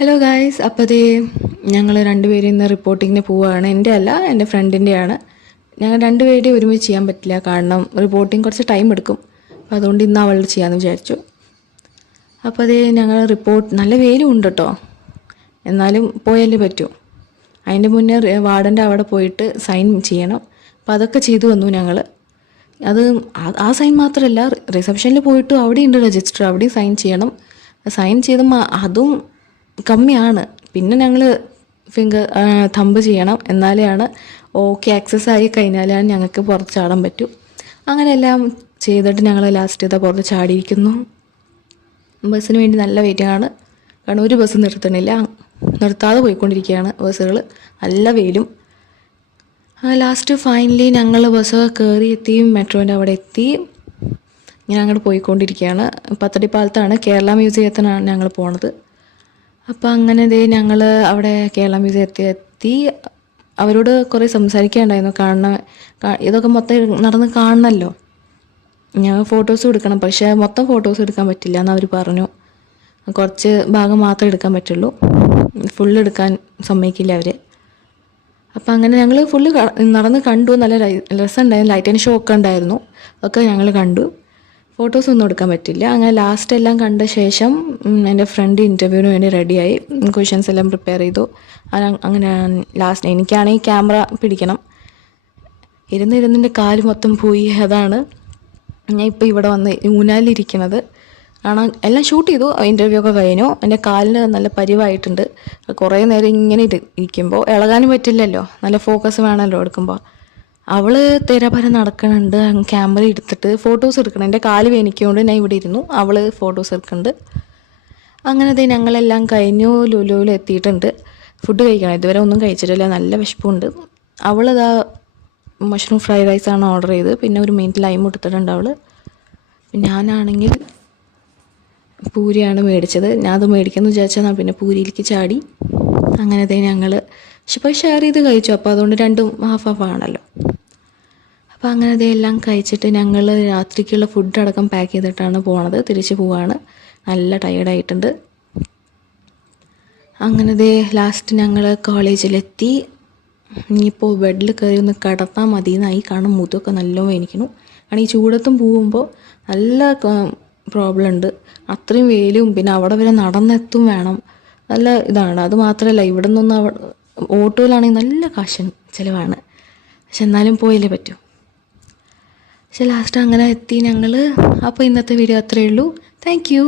Hello guys, അപ്പോൾ അതേ ഞങ്ങൾ രണ്ടുപേരും ഇന്ന് റിപ്പോർട്ടിങ്ങിന് പോവുകയാണ്. എൻ്റെ അല്ല, എൻ്റെ ഫ്രണ്ടിൻ്റെയാണ്. ഞങ്ങൾ രണ്ടുപേരുടെയും ഒരുമിച്ച് ചെയ്യാൻ പറ്റില്ല, കാരണം റിപ്പോർട്ടിങ് കുറച്ച് ടൈം എടുക്കും. അപ്പോൾ അതുകൊണ്ട് ഇന്ന് അവൾ ചെയ്യാമെന്ന് വിചാരിച്ചു. അപ്പോൾ അതേ ഞങ്ങൾ നല്ല വെയിലും ഉണ്ട് കേട്ടോ, എന്നാലും പോയാലേ പറ്റൂ. അതിൻ്റെ മുന്നേ വാർഡൻ്റെ അവിടെ പോയിട്ട് സൈൻ ചെയ്യണം. അപ്പോൾ അതൊക്കെ ചെയ്തു വന്നു ഞങ്ങൾ. അത് ആ സൈൻ മാത്രമല്ല, റിസപ്ഷനിൽ പോയിട്ട് അവിടെയുണ്ട് രജിസ്റ്റർ, അവിടെയും സൈൻ ചെയ്യണം. സൈൻ ചെയ്ത് അതും കമ്മിയാണ്. പിന്നെ ഞങ്ങൾ തമ്പ് ചെയ്യണം, എന്നാലാണ് ഓക്കെ ആക്സസ് ആയി കഴിഞ്ഞാലാണ് ഞങ്ങൾക്ക് പുറത്ത് ചാടാൻ പറ്റും. അങ്ങനെ എല്ലാം ചെയ്തിട്ട് ഞങ്ങൾ ലാസ്റ്റ് ഇതാ പുറത്ത് ചാടിയിരിക്കുന്നു. ബസ്സിന് വേണ്ടി നല്ല വെയിറ്റിംഗ് ആണ്, കാരണം ഒരു ബസ് നിർത്തണില്ല, നിർത്താതെ പോയിക്കൊണ്ടിരിക്കുകയാണ് ബസ്സുകൾ. നല്ല വെയിലും. ലാസ്റ്റ് ഫൈനലി ഞങ്ങൾ ബസ്സൊക്കെ കയറി എത്തി, മെട്രോൻ്റെ അവിടെ എത്തി. ഞാൻ അങ്ങോട്ട് പോയിക്കൊണ്ടിരിക്കുകയാണ്. പത്തടിപ്പാലത്താണ്, കേരള മ്യൂസിയത്തിനാണ് ഞങ്ങൾ പോണത്. അപ്പോൾ അങ്ങനെ ഞങ്ങൾ അവിടെ കേരള മ്യൂസിയത്തിൽ എത്തി. അവരോട് കുറേ സംസാരിക്കാനുണ്ടായിരുന്നു, ഇതൊക്കെ മൊത്തം നടന്ന് കാണണമല്ലോ. ഞാൻ ഫോട്ടോസ് എടുക്കണം, പക്ഷേ മൊത്തം ഫോട്ടോസ് എടുക്കാൻ പറ്റില്ല എന്ന് അവർ പറഞ്ഞു. കുറച്ച് ഭാഗം മാത്രമേ എടുക്കാൻ പറ്റുള്ളൂ, ഫുള്ള് എടുക്കാൻ സമ്മതിക്കില്ല അവർ. അപ്പം അങ്ങനെ ഞങ്ങൾ ഫുള്ള് നടന്ന് കണ്ടു. നല്ല രസമുണ്ടായിരുന്നു, ലൈറ്റ് ആൻഡ് ഷോ ഒക്കെ ഉണ്ടായിരുന്നു, അതൊക്കെ ഞങ്ങൾ കണ്ടു. ഫോട്ടോസൊന്നും എടുക്കാൻ പറ്റില്ല. അങ്ങനെ ലാസ്റ്റ് എല്ലാം കണ്ട ശേഷം എൻ്റെ ഫ്രണ്ട് ഇൻ്റർവ്യൂവിന് വേണ്ടി റെഡിയായി, ക്വസ്റ്റ്യൻസ് എല്ലാം പ്രിപ്പയർ ചെയ്തു. അങ്ങനെ ലാസ്റ്റ് എനിക്കാണെങ്കിൽ ക്യാമറ പിടിക്കണം. ഇരുന്നിൻ്റെ കാല് മൊത്തം പോയി. അതാണ് ഞാൻ ഇപ്പോൾ ഇവിടെ വന്ന് ഊനാലിരിക്കുന്നത്. കാരണം എല്ലാം ഷൂട്ട് ചെയ്തു, ഇൻ്റർവ്യൂ ഒക്കെ കഴിഞ്ഞു. എൻ്റെ കാലിന് നല്ല പരിവായിട്ടുണ്ട്. കുറേ നേരം ഇങ്ങനെ ഇരിക്കുമ്പോൾ ഇളകാനും പറ്റില്ലല്ലോ, നല്ല ഫോക്കസ് വേണമല്ലോ എടുക്കുമ്പോൾ. അവൾ തേരാപാരം നടക്കണുണ്ട്, ക്യാമറ എടുത്തിട്ട് ഫോട്ടോസ് എടുക്കണം. എൻ്റെ കാല് വേനിക്കൊണ്ട് ഞാൻ ഇവിടെ ഇരുന്നു, അവൾ ഫോട്ടോസ് എടുക്കുന്നുണ്ട്. അങ്ങനെ ഞങ്ങളെല്ലാം കഴിഞ്ഞു, ലുലുവിൽ എത്തിയിട്ടുണ്ട്. ഫുഡ് കഴിക്കണം, ഇതുവരെ ഒന്നും കഴിച്ചിട്ടില്ല, നല്ല വിശപ്പുണ്ട്. അവളിതാ മഷ്റൂം ഫ്രൈഡ് റൈസാണ് ഓർഡർ ചെയ്ത്, പിന്നെ ഒരു മിനിറ്റ് ലൈം എടുത്തിട്ടുണ്ട് അവൾ. ഞാനാണെങ്കിൽ പൂരിയാണ് മേടിച്ചത്. ഞാൻ അത് മേടിക്കുമെന്ന് വിചാരിച്ചാൽ പിന്നെ പൂരിയിലേക്ക് ചാടി. അങ്ങനെ ഞങ്ങൾ ഇപ്പോൾ ഷെയർ ചെയ്ത് കഴിച്ചു, അപ്പോൾ അതുകൊണ്ട് രണ്ടും ഹാഫ് ആണല്ലോ. അപ്പോൾ അങ്ങനെ എല്ലാം കഴിച്ചിട്ട് ഞങ്ങൾ രാത്രിക്കുള്ള ഫുഡ് അടക്കം പാക്ക് ചെയ്തിട്ടാണ് പോണത്, തിരിച്ച് പോവാണ്. നല്ല ടയേർഡായിട്ടുണ്ട്. അങ്ങനെ ലാസ്റ്റ് ഞങ്ങൾ കോളേജിലെത്തി. ഇനിയിപ്പോൾ ബെഡിൽ കയറി ഒന്ന് കിടന്നാൽ മതി എന്നായി, കാരണം മുതൊക്കെ നല്ലോണം വേനിക്കുന്നു. കാരണം ഈ ചൂടത്തും പോകുമ്പോൾ നല്ല പ്രോബ്ലം ഉണ്ട്, അത്രയും വെയിലും, പിന്നെ അവിടെ വരെ നടന്നെത്തും വേണം. നല്ല ഇതാണ്. അത് മാത്രമല്ല, ഇവിടെ നിന്നൊന്ന് ഓട്ടോയിലാണെങ്കിൽ നല്ല കാശ് ചിലവാണ്, പക്ഷെ എന്നാലും പോയില്ലേ പറ്റൂ. പക്ഷെ ലാസ്റ്റ് അങ്ങനെ എത്തി ഞങ്ങൾ. അപ്പോൾ ഇന്നത്തെ വീഡിയോ അത്രയേ ഉള്ളൂ. Thank you.